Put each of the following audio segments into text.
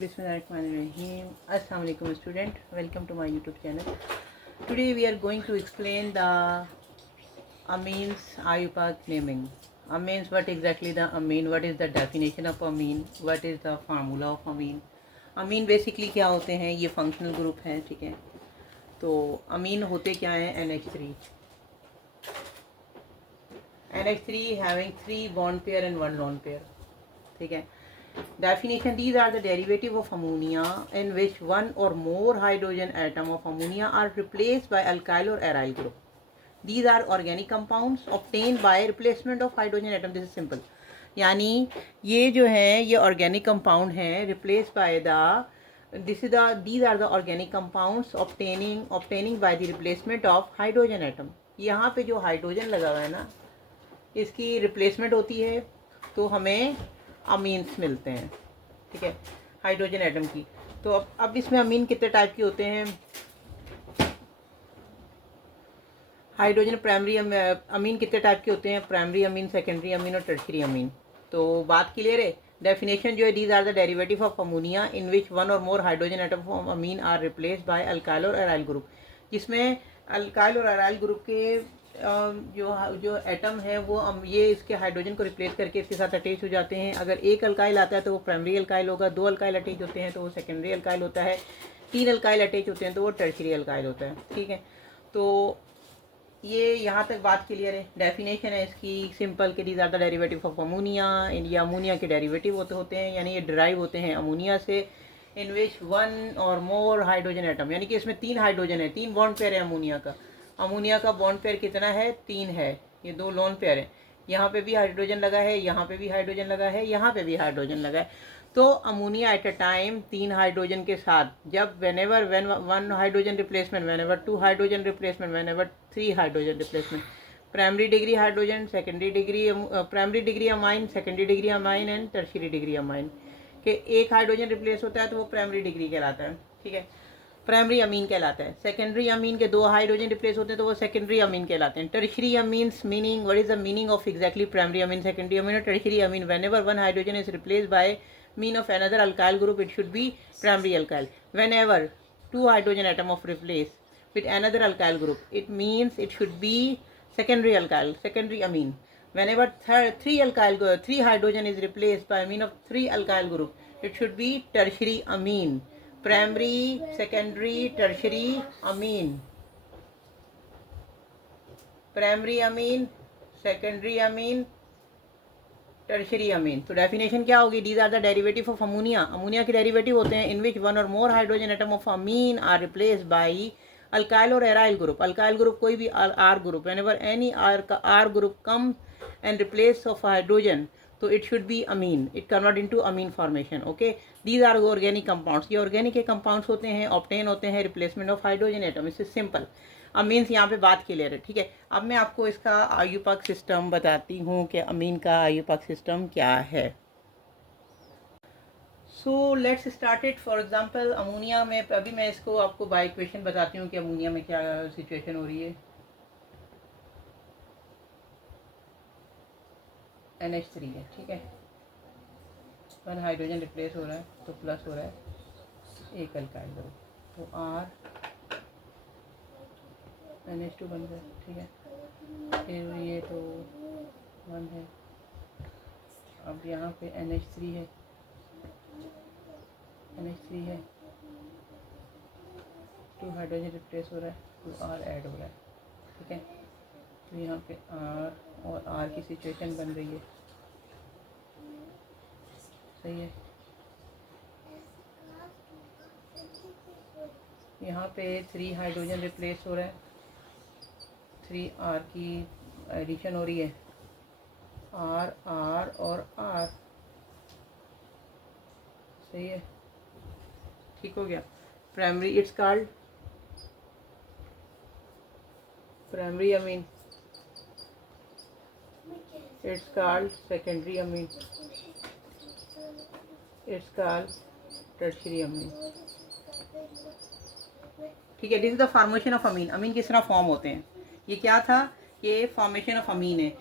Bismillahirrahmanirrahim. Assalamu alaikum student. Welcome to my YouTube channel. Today we are going to explain the amines IUPAC naming. Amines, what exactly the amine, what is the definition of amine, what is the formula of amine. Amine basically क्या होते हैं, ये functional group हैं, ठीक है। तो अमीन होते क्या हैं, NH3 having 3 bond pair and 1 lone pair, ठीक है। Definition: these are the derivative of ammonia in which one or more hydrogen atom of ammonia are replaced by alkyl or aryl group. These are organic compounds obtained by replacement of hydrogen atom. This is simple. यानी ये जो है ये organic compound है replaced by the these are the organic compounds obtaining by the replacement of hydrogen atom. यहाँ पे जो hydrogen लगा हुआ है ना, इसकी रिप्लेसमेंट होती है तो हमें अमीन्स मिलते हैं, ठीक है, हाइड्रोजन एटम की। तो अब इसमें अमीन कितने टाइप के होते हैं, हाइड्रोजन प्राइमरी अमीन कितने टाइप के होते हैं, प्राइमरी अमीन, सेकेंडरी अमीन और टर्शियरी अमीन। तो बात क्लियर है। डेफिनेशन जो है, these are the derivative of ammonia in which one और more hydrogen atom of amine are replaced by alkyl और एराइल ग्रुप, जिसमें अल्काइल और एराइल ग्रुप के जो एटम है वो ये इसके हाइड्रोजन को रिप्लेस करके इसके साथ अटैच हो जाते हैं। अगर एक अल्काइल आता है तो वो प्राइमरी अल्काइल होगा, 2 अल्काइल अटैच होते हैं तो वो सेकेंडरी अल्काइल होता है, 3 अल्काइल अटैच होते हैं तो वो टर्शियरी अल्काइल होता है, ठीक है। तो ये यहाँ तक बात क्लियर है। डेफिनेशन है इसकी सिंपल कि these are the derivative of ammonia, ये अमोनिया के डेरिवेटिव होते हैं, यानी ये डिराइव होते हैं अमोनिया से, इन विच 1 और मोर हाइड्रोजन एटम, यानी कि इसमें 3 हाइड्रोजन है, 3 बॉन्ड पेयर है अमोनिया का। अमोनिया का बॉन्ड पेयर कितना है, 3 है, ये 2 लोन पेयर है। यहाँ पे भी हाइड्रोजन लगा है, यहाँ पे भी हाइड्रोजन लगा है, यहाँ पे भी हाइड्रोजन लगा है। तो ammonia eight a time 3 hydrogen के साथ, जब when 1 hydrogen replacement, when 2 hydrogen replacement, when 3 hydrogen replacement, primary decree hydrogen, secondary degree primary decree amine, secondary degree amine and tertiary degree amine के एक हाइड्रोजन रिप्लेस होता है तो वो primary decree कहलाता है, ठीक है, प्राइमरी अमीन कहलाता है। सेकेंडरी अमीन के 2 हाइड्रोजन रिप्लेस होते हैं तो वो सेकेंडरी अमीन कहलाते हैं। Tertiary amines meaning, what is the meaning of exactly primary amine, secondary amine और tertiary amine, whenever 1 hydrogen is replaced by mean of another alkyl group, it should be primary alkyl. Whenever 2 hydrogen atom of replace with another alkyl group, it means it should be secondary alkyl, secondary amine. Whenever 3 hydrogen is replaced by amine of 3 alkyl group, it should be tertiary amine. Primary, secondary, tertiary amine. Primary amine, secondary amine, tertiary amine. तो definition क्या होगी, these are the derivative of ammonia, ammonia के derivative होते हैं in which 1 और more hydrogen atom of amine are replaced by alkyl और aryl group. Alkyl group कोई भी R group, whenever any R group come and replace of hydrogen, तो it should be amine, it convert into amine formation, okay. These are organic compounds, ये organic के compounds होते हैं, obtain होते हैं replacement of hydrogen atom, इससे simple. Amines यहाँ पे बात क्लियर है, ठीक है। अब मैं आपको इसका आयुपाक सिस्टम बताती हूँ कि अमीन का आयुपाक सिस्टम क्या है। So let's start it. For example ammonia में, अभी मैं इसको आपको बाय इक्वेशन बताती हूँ कि अमोनिया में क्या सिचुएशन हो रही है। NH3 है, ठीक है, 1 हाइड्रोजन रिप्लेस हो रहा है तो प्लस हो रहा है एक अल्काइल ग्रुप, तो R NH2 बन गया, ठीक है। फिर ये तो 1 है, अब यहाँ पे NH3 है, NH3 है, 2 हाइड्रोजन रिप्लेस हो रहा है तो R ऐड हो रहा है, ठीक है। तो यहाँ पे R और R की सिचुएशन बन रही है, सही है। यहाँ पे 3 हाइड्रोजन रिप्लेस हो रहा है, 3R की एडिशन हो रही है, R R और R, सही है, ठीक हो गया। Primary, it's called primary amine, it's called secondary amine, it's called tertiary amine, ठीक है। This is the formation of amine. Amine किस तरह फॉर्म होते हैं, ये क्या था, ये फॉर्मेशन ऑफ अमीन है।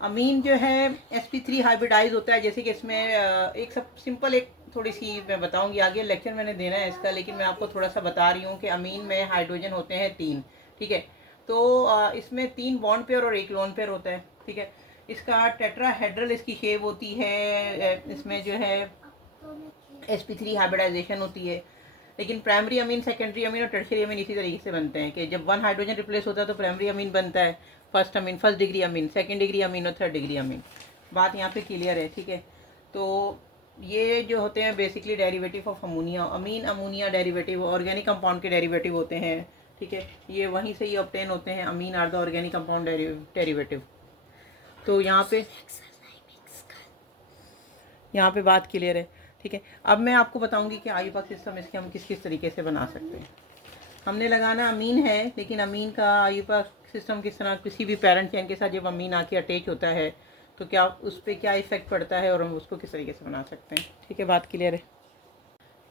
अमीन जो है sp3 हाइब्रिडाइज होता है, जैसे कि इसमें एक सब सिंपल एक थोड़ी सी मैं बताऊंगी, आगे लेक्चर मैंने देना है इसका, लेकिन मैं आपको थोड़ा सा बता रही हूँ कि अमीन में हाइड्रोजन होते हैं 3, ठीक है। तो इसमें 3 बॉन्ड पेयर और 1 लोन पेयर होता है, ठीक है। इसका टेट्राहेड्रल इसकी शेप होती है, इसमें जो है sp3 हाइब्रिडाइजेशन होती है। लेकिन प्राइमरी अमीन, सेकेंडरी अमीन और टर्शियरी अमीन इसी तरीके से बनते हैं कि जब 1 हाइड्रोजन रिप्लेस होता है तो प्राइमरी अमीन बनता है, first degree amine, second degree amine और थर्ड डिग्री अमीन। बात यहाँ पे क्लियर है, ठीक है। तो ये जो होते हैं basically derivative of ammonia, amine ammonia derivative organic compound के डेरिवेटिव होते हैं, ठीक है। ये वहीं से ही ऑब्टेन होते हैं, amine are the organic compound derivative. तो यहाँ पे बात क्लियर है, ठीक है। अब मैं आपको बताऊंगी कि आयुपाक सिस्टम इसके हम किस किस तरीके से बना सकते हैं। हमने लगाना अमीन है, लेकिन अमीन का आयुपाक सिस्टम किस तरह, किसी भी पैरेंट चेन के साथ जब अमीन आके अटैच होता है तो क्या उस पर क्या इफेक्ट पड़ता है और हम उसको किस तरीके से बना सकते हैं, ठीक है। बात क्लियर है।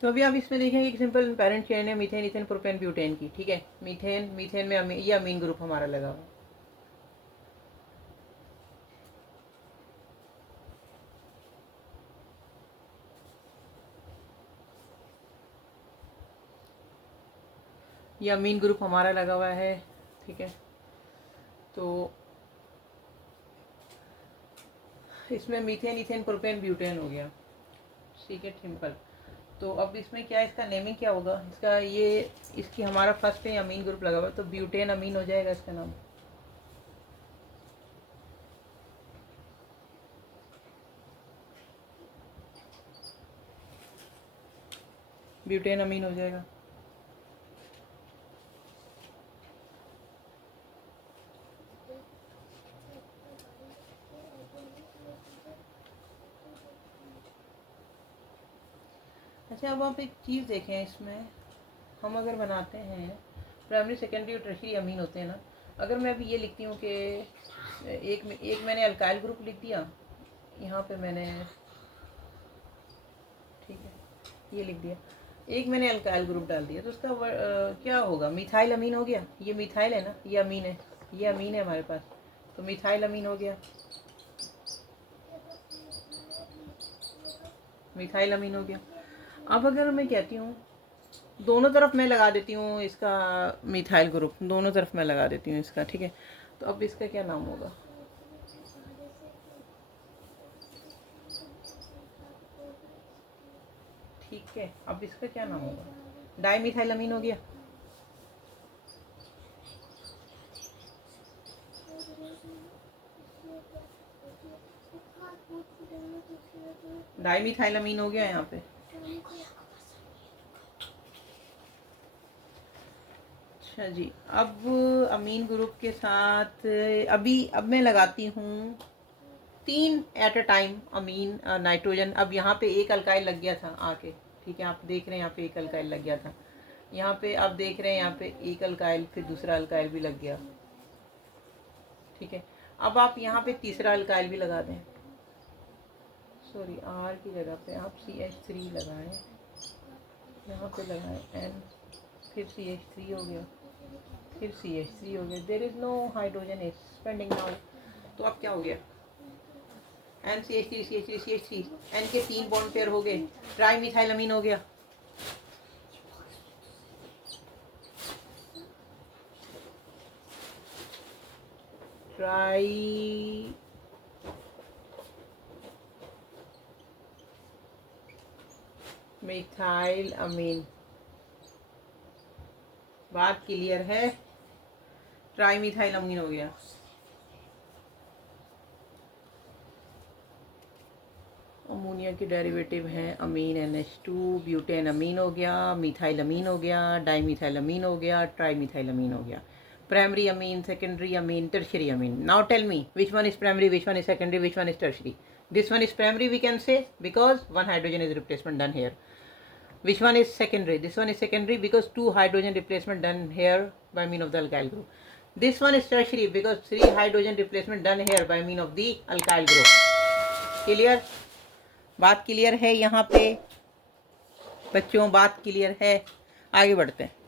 तो अभी आप इसमें देखेंगे एक सिंपल पैरेंट चेन है मीथेन, इथेन, प्रोपेन, ब्यूटेन की, ठीक है। मीथेन में ये अमीन ग्रुप हमारा लगा हुआ है। ये अमीन ग्रुप हमारा लगा हुआ है, ठीक है। तो इसमें मीथेन, इथेन, प्रोपेन, ब्यूटेन हो गया, ठीक है, सिंपल। तो अब इसमें क्या, इसका नेमिंग क्या होगा इसका, ये इसकी हमारा फर्स्ट पे अमीन ग्रुप लगा हुआ है तो ब्यूटेन अमीन हो जाएगा इसका नाम, ब्यूटेन अमीन हो जाएगा। अच्छा, अब आप एक चीज़ देखें, इसमें हम अगर बनाते हैं प्राइमरी, सेकेंडरी और टर्शियरी अमीन होते हैं ना, अगर मैं अभी ये लिखती हूँ कि एक मैंने अल्काइल ग्रुप लिख दिया, यहाँ पे मैंने, ठीक है, ये लिख दिया, एक मैंने अल्काइल ग्रुप डाल दिया, तो उसका क्या होगा, मिथाइल अमीन हो गया। ये मिथाइल है ना, ये अमीन है, ये अमीन है हमारे पास, तो मिथाइल अमीन हो गया, मिथाइल अमीन हो गया। अब अगर मैं कहती हूँ दोनों तरफ मैं लगा देती हूँ इसका मिथाइल ग्रुप, दोनों तरफ मैं लगा देती हूँ इसका, ठीक है। तो अब इसका क्या नाम होगा, ठीक है, अब इसका क्या नाम होगा, डाईमिथाइल अमीन हो गया। डाईमिथाइल अमीन हो गया यहाँ पे। अच्छा जी, अब अमीन ग्रुप के साथ अब मैं लगाती हूँ 3 at a time amine nitrogen. अब यहाँ पे एक अल्काइल लग गया था आके, ठीक है, आप देख रहे हैं यहाँ पे एक अल्काइल लग गया था, यहाँ पे आप देख रहे हैं यहाँ पे एक अल्काइल, फिर दूसरा अल्काइल भी लग गया, ठीक है। अब आप यहाँ पे तीसरा अल्काइल भी लगा दें, सॉरी आर की जगह पे आप CH3 लगाएं, यहाँ पे लगाएं N, फिर CH3 हो गया, फिर CH3 हो गया, there is no hydrogen is spending now. तो अब क्या हो गया, NCH3 CH3 CH3, N के 3 बॉन्ड पेयर हो गए, ट्राई मिथाइल अमीन हो गया। ट्राई मिथाइल अमीन, बात क्लियर है, ट्राई मिथाइल अमीन हो गया। अमोनिया की डेरिवेटिव हैं अमीन NH2, ब्यूटेन अमीन हो गया, मिथाइल अमीन हो गया, डाईमिथाइल अमीन हो गया, ट्राईमिथाइल अमीन हो गया, primary amine, secondary amine, tertiary amine. Now tell me which one is primary, which one is secondary, which one is tertiary? This one is primary we can say because 1 hydrogen is replacement done here. Which one is secondary? This one is secondary because 2 hydrogen replacement done here by mean of the alkyl group. This one is tertiary because 3 hydrogen replacement done here by mean of the alkyl group. Clear? बात clear है यहाँ पे बच्चों, बात clear है, आगे बढ़ते हैं।